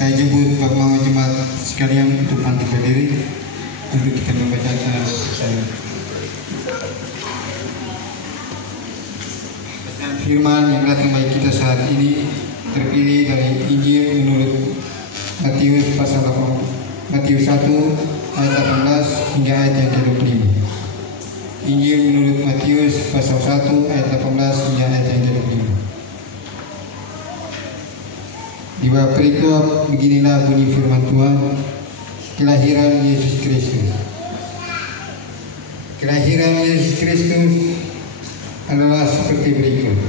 Saya jemput Bapak Mama Jemaat sekalian untuk bangkit berdiri untuk kita membaca saya. Firman yang datang bagi kita saat ini terpilih dari Injil menurut Matius pasal 1 ayat 18 hingga ayat yang ke-25. Injil menurut Matius pasal 1 ayat 18 hingga ayat yang ke-25. Di bawah perikop beginilah bunyi firman Tuhan. Kelahiran Yesus Kristus. Kelahiran Yesus Kristus adalah seperti berikut.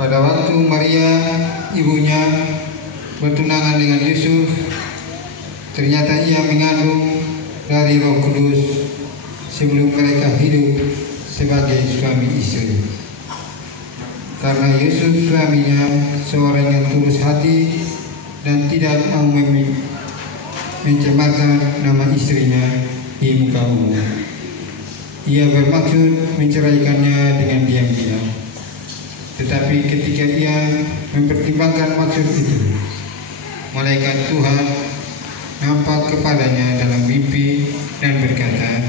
Pada waktu Maria ibunya bertunangan dengan Yusuf, ternyata ia mengandung dari Roh Kudus sebelum mereka hidup sebagai suami istri. Karena Yusuf suaminya seorang yang tulus hati dan tidak mau mencemarkan nama istrinya di muka umum, ia bermaksud menceraikannya dengan diam-diam. Tetapi ketika ia mempertimbangkan maksud itu, malaikat Tuhan nampak kepadanya dalam mimpi dan berkata,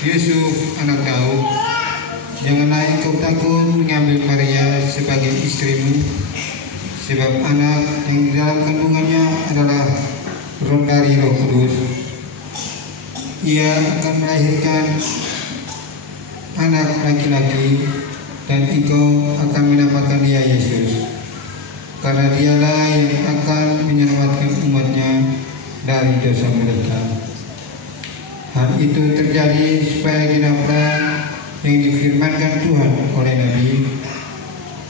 "Yusuf, anak Daud, janganlah engkau takut mengambil Maria sebagai istrimu, sebab anak yang di dalam kandungannya adalah dari Roh Kudus. Ia akan melahirkan anak laki-laki dan engkau akan menamakan dia Yesus, karena dialah yang akan menyelamatkan umatnya dari dosa mereka." Hal itu terjadi supaya genaplah yang difirmankan Tuhan oleh Nabi,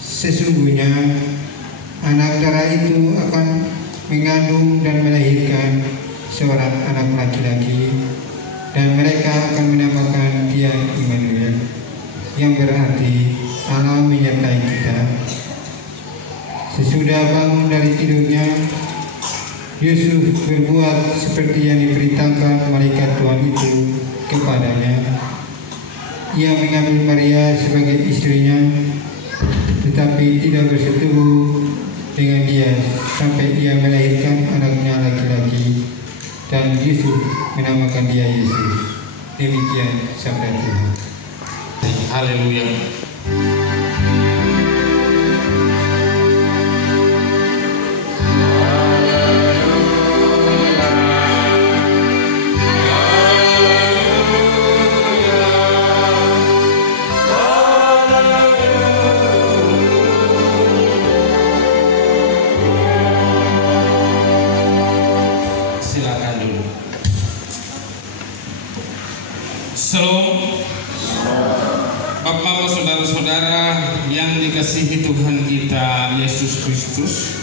"Sesungguhnya anak darah itu akan mengandung dan melahirkan seorang anak laki-laki, dan mereka akan menamakan dia Immanuel," yang berarti Allah menyertai kita. Sesudah bangun dari tidurnya, Yusuf berbuat seperti yang diperintahkan malaikat Tuhan itu kepadanya. Ia mengambil Maria sebagai istrinya, tetapi tidak bersetubuh dengan dia sampai ia melahirkan anaknya laki-laki, dan Yusuf menamakan dia Yesus. Demikian sabda Tuhan. Haleluya. Bapak, saudara-saudara yang dikasihi Tuhan kita Yesus Kristus,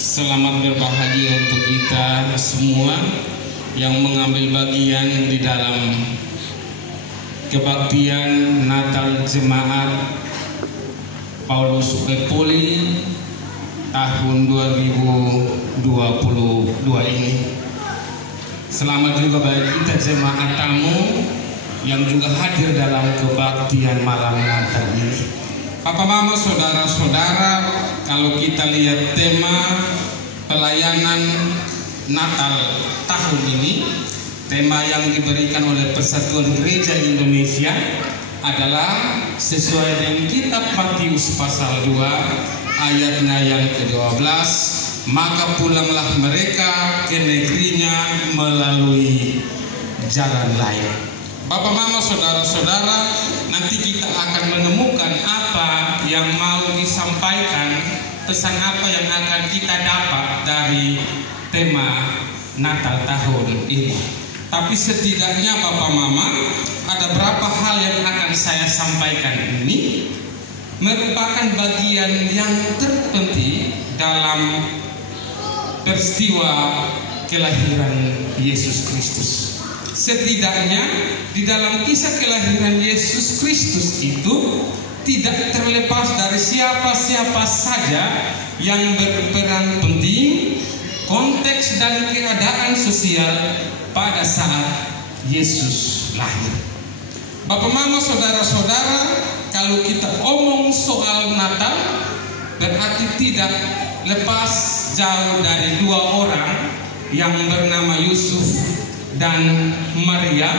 selamat berbahagia untuk kita semua yang mengambil bagian di dalam kebaktian Natal Jemaat Paulus Epoli tahun 2022 ini. Selamat juga bagi kita jemaat tamu yang juga hadir dalam kebaktian malam Natal ini. Papa, mama, saudara-saudara, kalau kita lihat tema pelayanan Natal tahun ini, tema yang diberikan oleh Persatuan Gereja Indonesia adalah sesuai dengan kitab Matius pasal 2 ayatnya yang ke-12, "Maka pulanglah mereka ke negerinya melalui jalan lain." Bapak, mama, saudara-saudara, nanti kita akan menemukan apa yang mau disampaikan, pesan apa yang akan kita dapat dari tema Natal tahun ini. Tapi setidaknya Bapak, mama, ada berapa hal yang akan saya sampaikan ini merupakan bagian yang terpenting dalam peristiwa kelahiran Yesus Kristus. Setidaknya di dalam kisah kelahiran Yesus Kristus itu tidak terlepas dari siapa-siapa saja yang berperan penting, konteks dan keadaan sosial pada saat Yesus lahir. Bapak, mama, saudara-saudara, kalau kita omong soal Natal, berarti tidak lepas jauh dari dua orang yang bernama Yusuf dan Maria.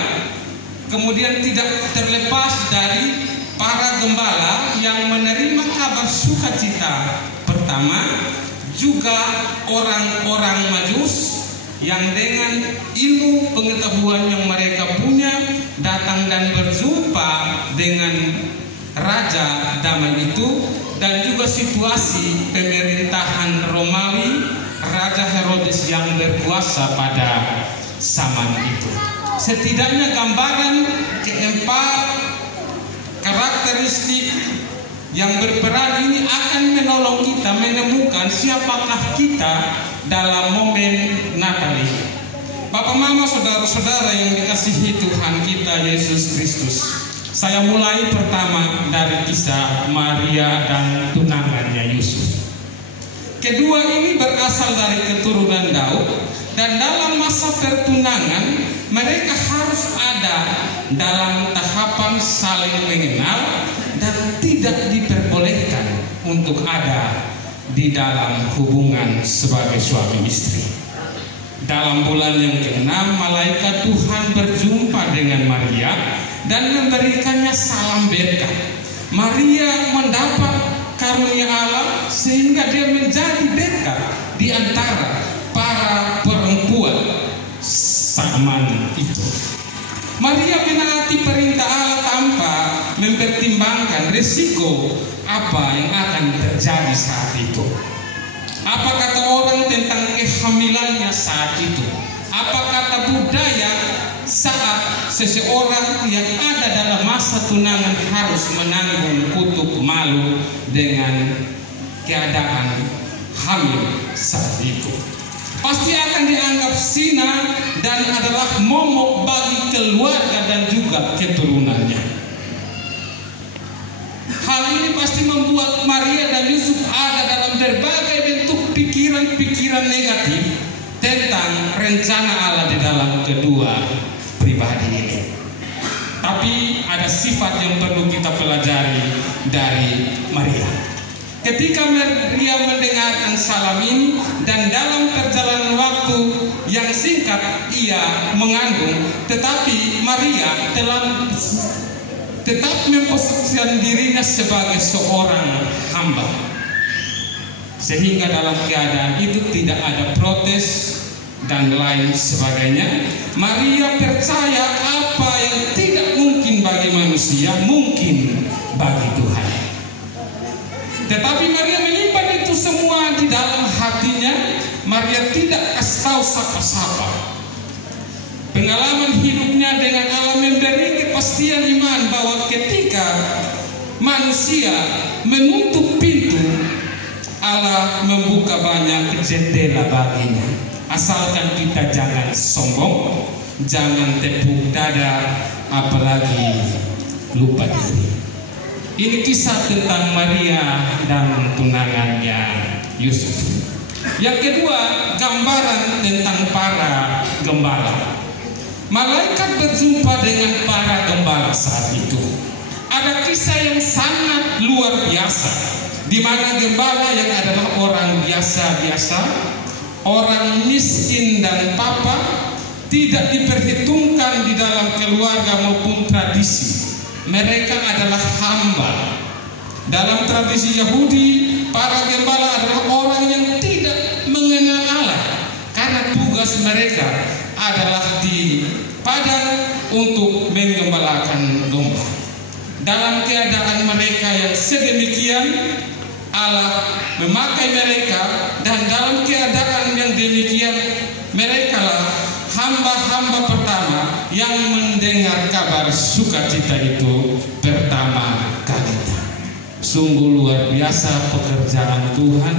Kemudian tidak terlepas dari para gembala yang menerima kabar sukacita pertama, juga orang-orang Majus yang dengan ilmu pengetahuan yang mereka punya datang dan berjumpa dengan Raja Damai itu, dan juga situasi pemerintahan Romawi Raja Herodes yang berkuasa pada zaman itu. Setidaknya gambaran keempat karakteristik yang berperan ini akan menolong kita menemukan siapakah kita dalam momen Natal ini. Bapak, Mama, saudara-saudara yang dikasihi Tuhan kita Yesus Kristus, saya mulai pertama dari kisah Maria dan tunangannya Yusuf. Kedua ini berasal dari keturunan Daud, dan dalam masa pertunangan mereka harus ada dalam tahapan saling mengenal dan tidak diperbolehkan untuk ada di dalam hubungan sebagai suami istri. Dalam bulan yang ke-6, malaikat Tuhan berjumpa dengan Maria dan memberikannya salam berkat. Maria mendapat karunia Allah sehingga dia menjadi berkat di antara para perempuan zaman itu. Maria menaati perintah Allah tanpa mempertimbangkan risiko apa yang akan terjadi saat itu. Apa kata orang tentang kehamilannya saat itu? Apa kata budaya saat seseorang yang ada dalam masa tunangan harus menanggung kutuk malu dengan keadaan hamil saat itu? Pasti akan dianggap zina dan adalah momok bagi keluarga dan juga keturunannya. Hal ini pasti membuat Maria dan Yusuf ada dalam berbagai bentuk pikiran-pikiran negatif tentang rencana Allah di dalam kedua pribadi ini. Tapi ada sifat yang perlu kita pelajari dari Maria. Ketika Maria mendengarkan salam ini dan dalam perjalanan waktu yang singkat ia mengandung, tetapi Maria telah tetap memposisikan dirinya sebagai seorang hamba, sehingga dalam keadaan itu tidak ada protes dan lain sebagainya. Maria percaya apa yang tidak mungkin bagi manusia mungkin bagi Tuhan. Tetapi Maria menyimpan itu semua di dalam hatinya. Maria tidak kasih tahu siapa-siapa. Pengalaman hidupnya dengan Allah memberi kepastian iman bahwa ketika manusia menutup pintu, Allah membuka banyak jendela baginya. Asalkan kita jangan sombong, jangan tepuk dada, apalagi lupa diri. Ini kisah tentang Maria dan tunangannya Yusuf. Yang kedua, gambaran tentang para gembala. Malaikat berjumpa dengan para gembala saat itu. Ada kisah yang sangat luar biasa, di mana gembala yang adalah orang biasa-biasa, orang miskin dan papa, tidak diperhitungkan di dalam keluarga maupun tradisi. Mereka adalah hamba. Dalam tradisi Yahudi, para gembala adalah orang yang tidak mengenal Allah, karena tugas mereka adalah di padang untuk menggembalakan domba. Dalam keadaan mereka yang sedemikian, Allah memakai mereka, dan dalam keadaan yang demikian, mereka lah hamba-hamba pertama yang mendengar kabar sukacita itu pertama kalinya. Sungguh luar biasa pekerjaan Tuhan.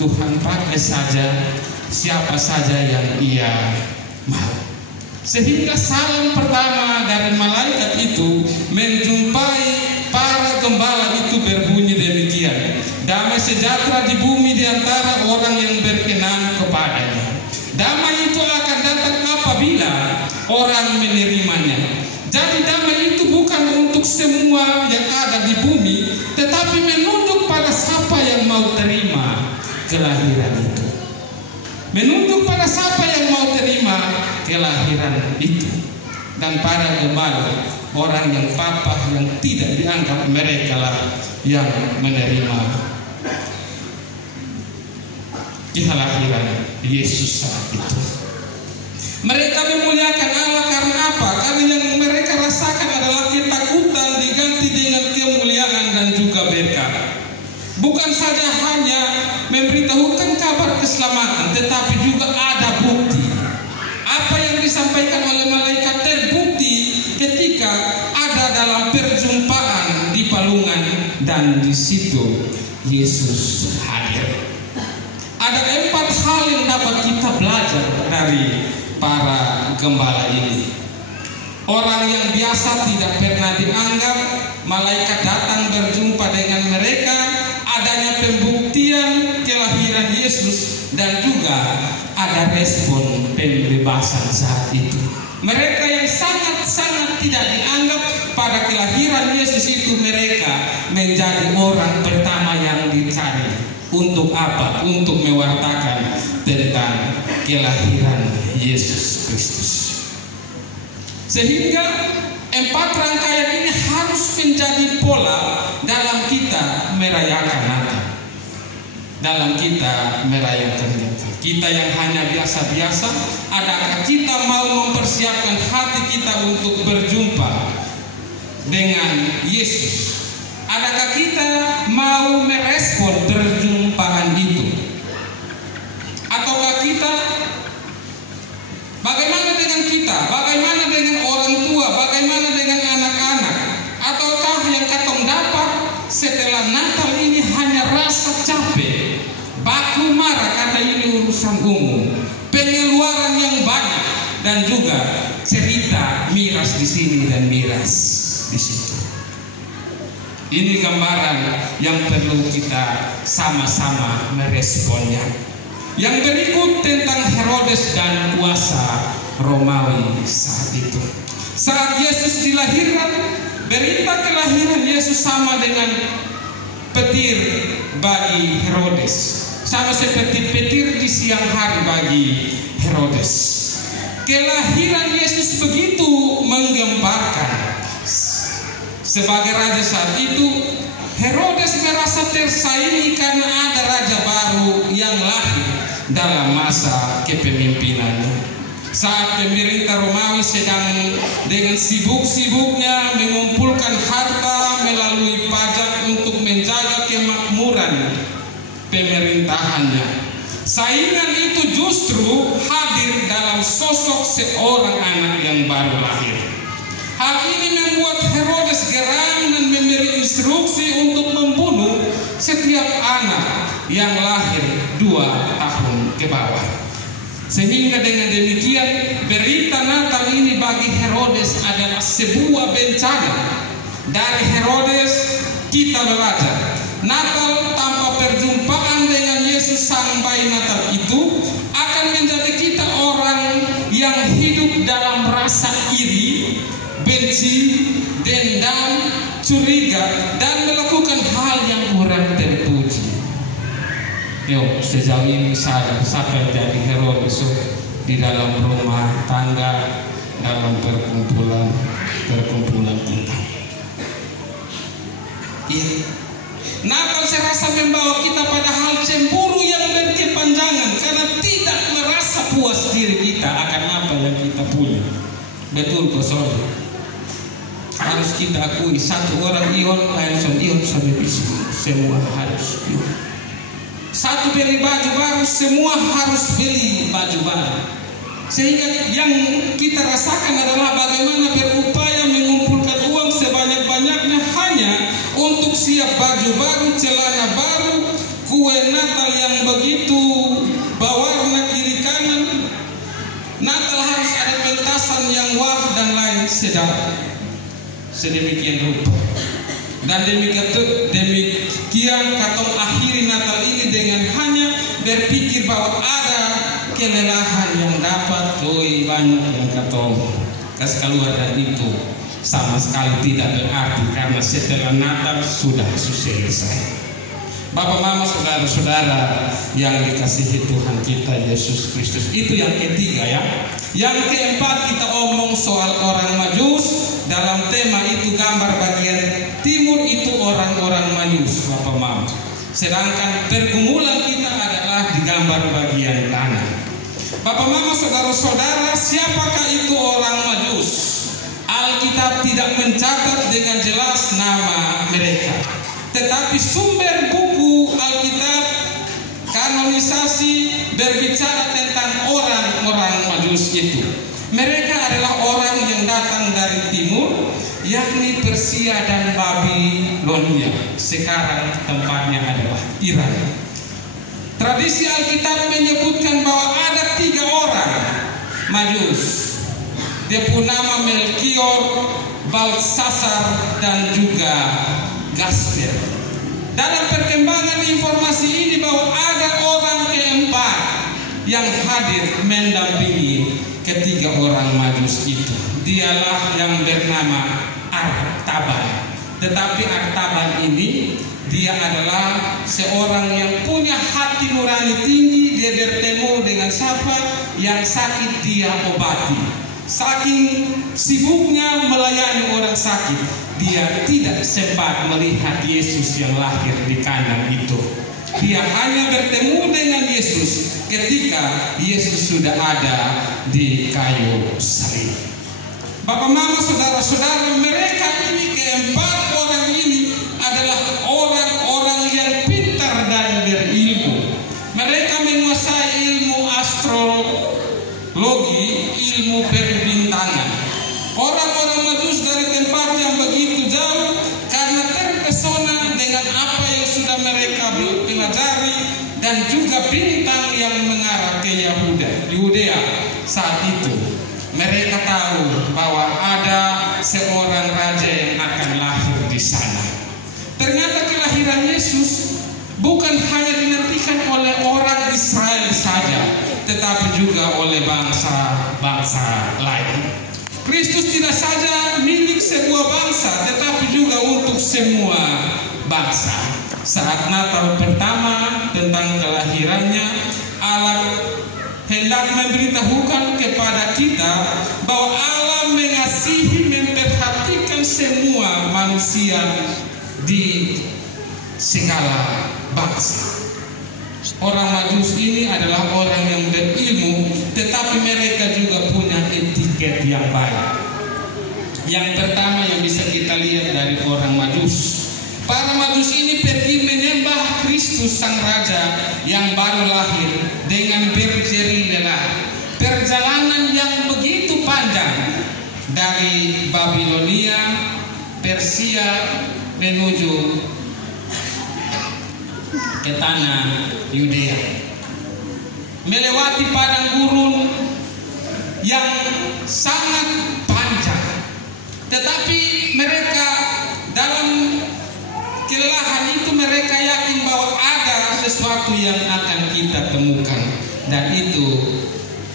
Tuhan pakai saja siapa saja yang Ia mau. Sehingga salam pertama dari malaikat itu menjumpai para gembala itu berbunyi demikian: damai sejahtera di bumi di antara orang yang berkenan kepadanya. Damai itu akan datang apabila orang menerimanya. Jadi damai itu bukan untuk semua yang ada di bumi, tetapi menunjuk pada siapa yang mau itu. Menunjuk pada siapa yang mau terima kelahiran itu. Dan para gembala, orang yang papa yang tidak dianggap, mereka lah yang menerima kelahiran Yesus saat itu. Mereka memuliakan Allah karena apa? Karena yang mereka rasakan adalah ketakutan diganti dengan kemuliaan dan juga berkat. Bukan saja hanya memberitahukan kabar keselamatan, tetapi juga ada bukti. Apa yang disampaikan oleh malaikat terbukti ketika ada dalam perjumpaan di palungan, dan di situ Yesus hadir. Ada 4 hal yang dapat kita belajar dari para gembala ini. Orang yang biasa tidak pernah dianggap, malaikat datang berjumpa dengan mereka, adanya pembuktian kelahiran Yesus, dan juga ada respon pembebasan saat itu. Mereka yang sangat-sangat tidak dianggap pada kelahiran Yesus itu, mereka menjadi orang pertama yang dicari. Untuk apa? Untuk mewartakan tentang kelahiran Yesus Kristus. Sehingga 4 rangkaian ini harus menjadi pola dalam kita merayakan Natal, dalam kita merayakan Natal. Kita yang hanya biasa-biasa, adakah kita mau mempersiapkan hati kita untuk berjumpa dengan Yesus? Adakah kita mau merespon perjumpaan itu? Ataukah kita, bagaimana dengan kita? Bagaimana dengan orang tua? Bagaimana dengan anak-anak? Ataukah yang katong dapat setelah Natal ini hanya rasa capek, baku marah karena ini urusan umum, pengeluaran yang banyak, dan juga cerita miras di sini dan miras di situ. Ini gambaran yang perlu kita sama-sama meresponnya. Yang berikut tentang Herodes dan kuasa Romawi saat itu. Saat Yesus dilahirkan, berita kelahiran Yesus sama dengan petir bagi Herodes, sama seperti petir di siang hari bagi Herodes. Kelahiran Yesus begitu menggemparkan. Sebagai raja saat itu, Herodes merasa tersaingi karena ada raja baru yang lahir dalam masa kepemimpinannya. Saat pemerintah Romawi sedang dengan sibuk-sibuknya mengumpulkan harta melalui pajak untuk menjaga kemakmuran pemerintahannya, saingan itu justru hadir dalam sosok seorang anak yang baru lahir. Hal ini membuat Herodes geram dan memberi instruksi untuk membunuh setiap anak yang lahir 2 tahun ke bawah. Sehingga dengan demikian, berita Natal ini bagi Herodes adalah sebuah bencana. Dari Herodes kita belajar, Natal tanpa perjumpaan dengan Yesus sampai Natal itu akan menjadi kita orang yang hidup dalam rasa iri, benci, dendam, curiga, dan melakukan hal yang kurang terpuji. Yuk, sejauh ini saya sampai jadi Herodes di dalam rumah tangga, dalam perkumpulan kita. Iya. Natal saya rasa membawa kita pada hal cemburu yang berkepanjangan karena tidak merasa puas diri kita akan apa yang kita punya. Betul kok saudara? Harus kita akui, satu orang ion sampai bisa, semua harus ion. Satu beli baju baru, semua harus beli baju baru. Sehingga yang kita rasakan adalah bagaimana berupaya mengumpulkan uang sebanyak-banyaknya hanya untuk siap baju baru, celana baru, kue Natal yang begitu berwarna kiri kanan. Natal harus ada pentasan yang wah dan lain sedemikian rupa. Dan demikian katong akhiri Natal ini dengan hanya berpikir bahwa ada kelelahan yang dapat banyak yang katong kas keluar, dan itu sama sekali tidak berarti karena setelah Natal sudah selesai. Bapak, Mama, saudara-saudara yang dikasihi Tuhan kita Yesus Kristus. Itu yang ketiga ya. Yang keempat, kita omong soal orang Majus. Dalam tema itu gambar bagian timur itu orang-orang Majus, Bapak, Mama. Sedangkan pergumulan kita adalah di gambar bagian kanan. Bapak, Mama, saudara-saudara, siapakah itu orang Majus? Alkitab tidak mencatat dengan jelas nama mereka. Tetapi sumber buku Alkitab kanonisasi berbicara tentang orang-orang Majus itu. Mereka adalah orang yang datang dari timur, yakni Persia dan Babilonia. Sekarang tempatnya adalah Iran. Tradisi Alkitab menyebutkan bahwa ada 3 orang Majus. Dia pun nama Melkior, Balsasar, dan juga Gasper. Dalam perkembangan informasi ini bahwa ada orang keempat yang hadir mendampingi ketiga orang Majus itu. Dialah yang bernama Artaban. Tetapi Artaban ini dia adalah seorang yang punya hati nurani tinggi. Dia bertemu dengan siapa yang sakit dia obati. Saking sibuknya melayani orang sakit, dia tidak sempat melihat Yesus yang lahir di kandang itu. Dia hanya bertemu dengan Yesus ketika Yesus sudah ada di kayu salib. Bapak, Mama, saudara-saudara, mereka ini keempat orang ini adalah orang-orang yang pintar dan berilmu. Mereka menguasai ilmu astrologi, ilmu perbintangan. Orang-orang Majus dari tempat yang begitu jauh karena terpesona dengan apa yang sudah mereka pelajari dan juga bintang yang mengarah ke Yudea saat itu. Mereka tahu bahwa ada seorang raja yang akan lahir di sana. Ternyata kelahiran Yesus bukan hanya dinantikan oleh orang Israel saja, tetapi juga oleh bangsa-bangsa lain. Kristus tidak saja milik sebuah bangsa, tetapi juga untuk semua bangsa. Saat Natal pertama tentang kelahirannya, Allah hendak memberitahukan kepada kita bahwa Allah mengasihi, memperhatikan semua manusia di segala bangsa. Orang Majus ini adalah orang yang berilmu, tetapi mereka juga punya etiket yang baik. Yang pertama yang bisa kita lihat dari orang Majus, para Majus ini pergi menyembah Kristus Sang Raja yang baru lahir dengan berjeri lelah. Perjalanan yang begitu panjang dari Babilonia, Persia menuju ke tanah Yudea, melewati padang gurun yang sangat panjang. Tetapi mereka dalam kelelahan itu mereka yakin bahwa ada sesuatu yang akan kita temukan, dan itu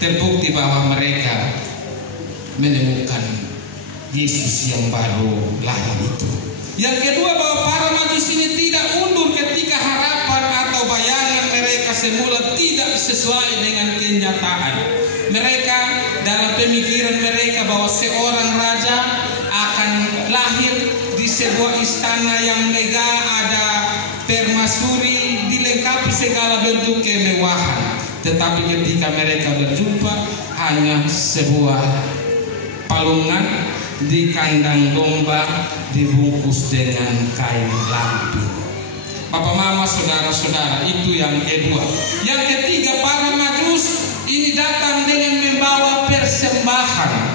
terbukti bahwa mereka menemukan Yesus yang baru lahir itu. Yang kedua, bahwa para Majus ini tidak undur ketika harapan atau bayangan mereka semula tidak sesuai dengan kenyataan. Mereka dalam pemikiran mereka bahwa seorang raja akan lahir di sebuah istana yang megah, ada permaisuri, dilengkapi segala bentuk kemewahan. Tetapi ketika mereka berjumpa, hanya sebuah palungan di kandang domba dibungkus dengan kain lampin. Bapak, Mama, saudara-saudara, itu yang kedua. Yang ketiga, para Majus ini datang dengan membawa persembahan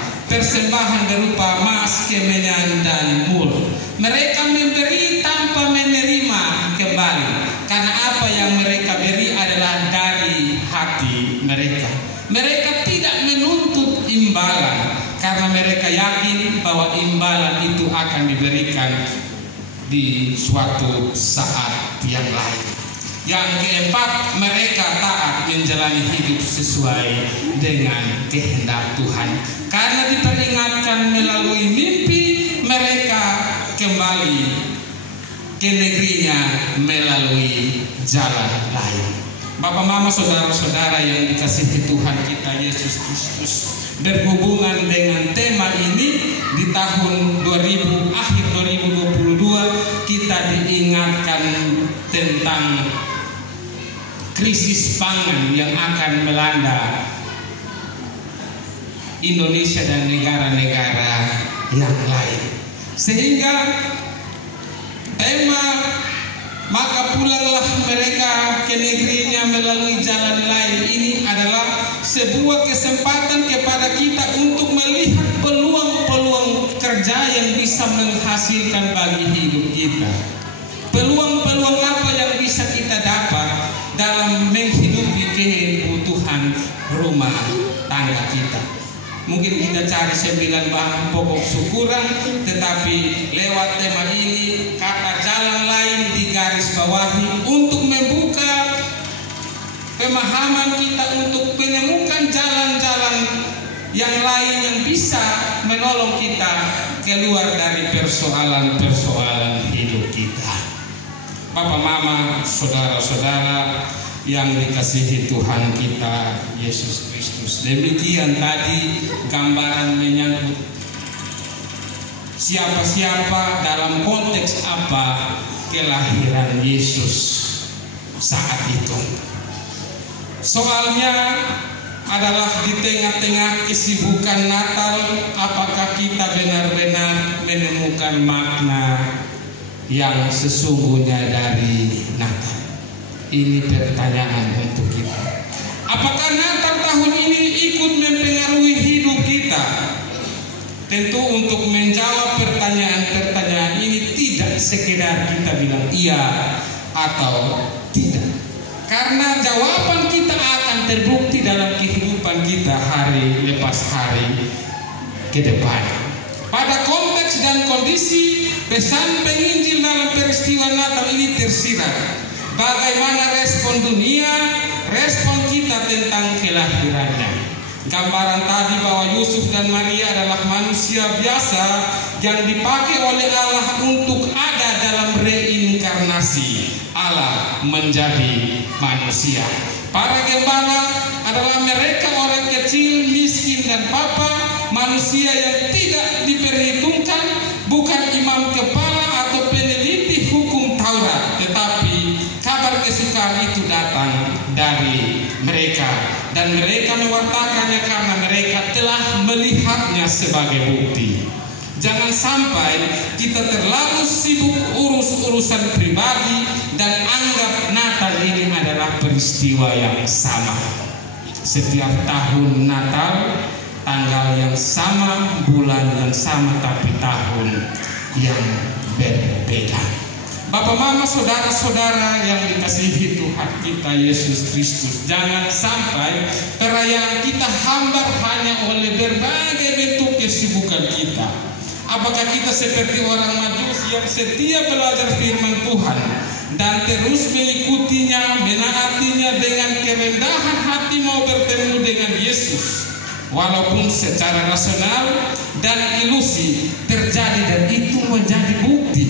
berupa emas, kemenyan, dan mur. Mereka memberi tanpa menerima kembali, karena apa yang mereka beri adalah dari hati mereka. Mereka tidak menuntut imbalan, karena mereka yakin bahwa imbalan itu akan diberikan di suatu saat yang lain. Yang keempat, mereka taat menjalani hidup sesuai dengan kehendak Tuhan. Karena diperingatkan melalui mimpi, mereka kembali ke negerinya melalui jalan lain. Bapak, Mama, saudara-saudara yang dikasihi Tuhan kita Yesus Kristus, berhubungan dengan tema ini di tahun akhir 2022 kita diingatkan tentang krisis pangan yang akan melanda Indonesia dan negara-negara yang lain. Sehingga tema maka pulanglah mereka ke negerinya melalui jalan lain ini adalah sebuah kesempatan kepada kita untuk melihat peluang-peluang kerja yang bisa menghasilkan bagi hidup kita. Peluang-peluang apa yang bisa kita dapat dalam menghidupi kebutuhan rumah tangga kita. Mungkin kita cari 9 bahan pokok syukuran, tetapi lewat tema ini kata jalan lain digaris bawahi untuk membuka pemahaman kita untuk menemukan jalan-jalan yang lain yang bisa menolong kita keluar dari persoalan-persoalan hidup kita. Bapak, Mama, saudara-saudara yang dikasihi Tuhan kita Yesus Kristus. Demikian tadi gambaran menyangkut siapa-siapa dalam konteks apa kelahiran Yesus saat itu. Soalnya adalah di tengah-tengah kesibukan Natal, apakah kita benar-benar menemukan makna yang sesungguhnya dari Natal? Ini pertanyaan untuk kita. Apakah Natal tahun ini ikut mempengaruhi hidup kita? Tentu untuk menjawab pertanyaan-pertanyaan ini tidak sekedar kita bilang iya atau tidak. Karena jawaban kita akan terbukti dalam kehidupan kita hari lepas hari ke depan. Pada konteks dan kondisi pesan penginjil dalam peristiwa Natal ini tersirat. Bagaimana respon dunia, respon kita tentang kelahirannya. Gambaran tadi bahwa Yusuf dan Maria adalah manusia biasa yang dipakai oleh Allah untuk ada dalam reinkarnasi Allah menjadi manusia. Para gembala adalah mereka orang kecil, miskin dan papa, manusia yang tidak diperhitungkan, bukan imam kepala atau peneliti hukum Taurat, tetapi kabar kesukaan itu datang dari mereka dan mereka mewartakannya karena mereka telah melihatnya sebagai bukti. Jangan sampai kita terlalu sibuk urus-urusan pribadi dan anggap Natal ini adalah peristiwa yang sama. Setiap tahun Natal, tanggal yang sama, bulan yang sama, tapi tahun yang berbeda. Bapak, Mama, saudara-saudara yang dikasihi Tuhan kita Yesus Kristus, jangan sampai perayaan kita hambar hanya oleh berbagai bentuk kesibukan kita. Apakah kita seperti orang Majus yang setia belajar firman Tuhan dan terus mengikutinya, menaatinya dengan kerendahan hati mau bertemu dengan Yesus, walaupun secara rasional dan ilusi terjadi dan itu menjadi bukti?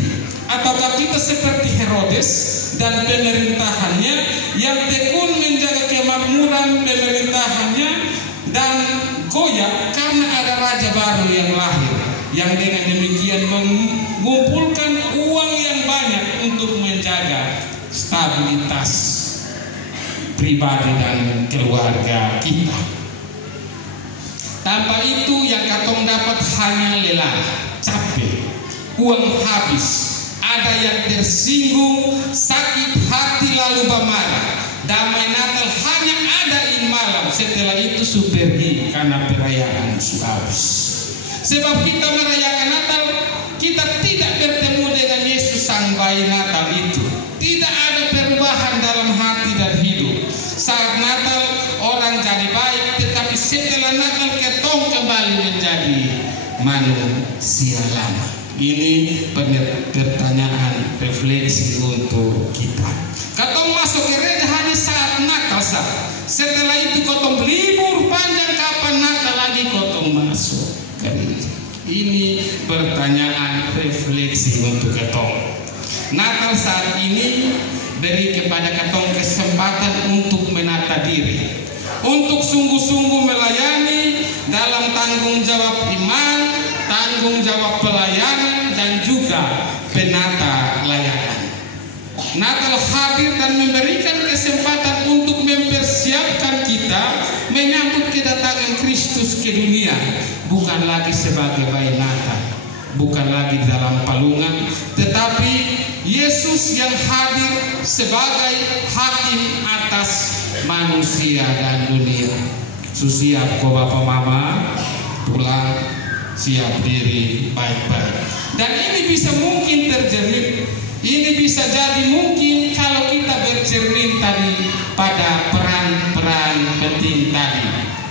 Ataukah kita seperti Herodes dan pemerintahannya yang tekun menjaga kemakmuran pemerintahannya dan goyah karena ada raja baru yang lahir, yang dengan demikian mengumpulkan uang yang banyak untuk menjaga stabilitas pribadi dan keluarga kita. Tanpa itu yang katong dapat hanya lelah, capek, uang habis, ada yang tersinggung, sakit hati lalu bermarah. Damai Natal hanya ada di malam, setelah itu pergi karena perayaan habis. Sebab kita merayakan Natal, kita tidak bertemu dengan Yesus sang bayi Natal itu. Tidak ada perubahan dalam hati dan hidup. Saat Natal orang jadi baik, tetapi setelah Natal ketong kembali menjadi manusia lama. Ini pertanyaan refleksi untuk kita. Katong masuk gereja hanya saat Natal saja. Setelah itu katong libur panjang, kapan Natal lagi katong masuk gereja. Ini pertanyaan refleksi untuk katong. Natal saat ini beri kepada katong kesempatan untuk menata diri, untuk sungguh-sungguh melayani dalam tanggung jawab iman, tanggung jawab pelayanan, dan juga penata layanan. Natal hadir dan memberikan kesempatan untuk mempersiapkan kita menyambut kedatangan Kristus ke dunia, bukan lagi sebagai bayi Natal, bukan lagi dalam palungan, tetapi Yesus yang hadir sebagai hakim atas manusia dan dunia. Siap kok Bapak Mama, pulang siap diri baik-baik. Dan ini bisa mungkin terjadi, ini bisa jadi mungkin kalau kita bercermin tadi pada peran-peran penting tadi.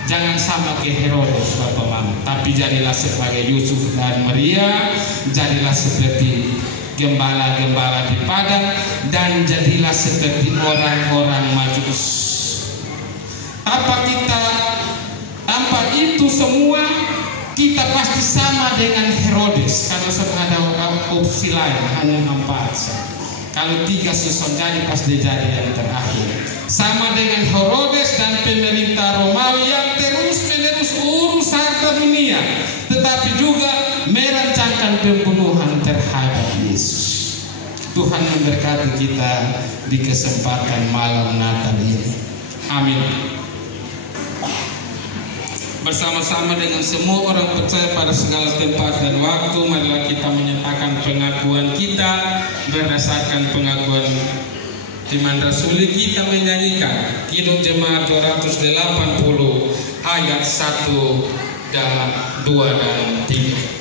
Jangan sama ke Herodes Bapak Mama, tapi jadilah sebagai Yusuf dan Maria, jadilah seperti gembala-gembala di padang, dan jadilah seperti orang-orang Majus. Tanpa itu semua kita pasti sama dengan Herodes, karena ada opsi lain, hanya 4. Kalau 3 susah jadi pasti jadi yang terakhir. Sama dengan Herodes dan pemerintah Romawi yang terus-menerus urus harta dunia, tetapi juga merancangkan pembunuhan terhadap Yesus. Tuhan memberkati kita di kesempatan malam Natal ini. Amin. Bersama-sama dengan semua orang percaya pada segala tempat dan waktu, marilah kita menyatakan pengakuan kita berdasarkan pengakuan Iman Rasuli. Kita menyanyikan Kidung Jemaat 280 ayat 1 dan 2 dan 3.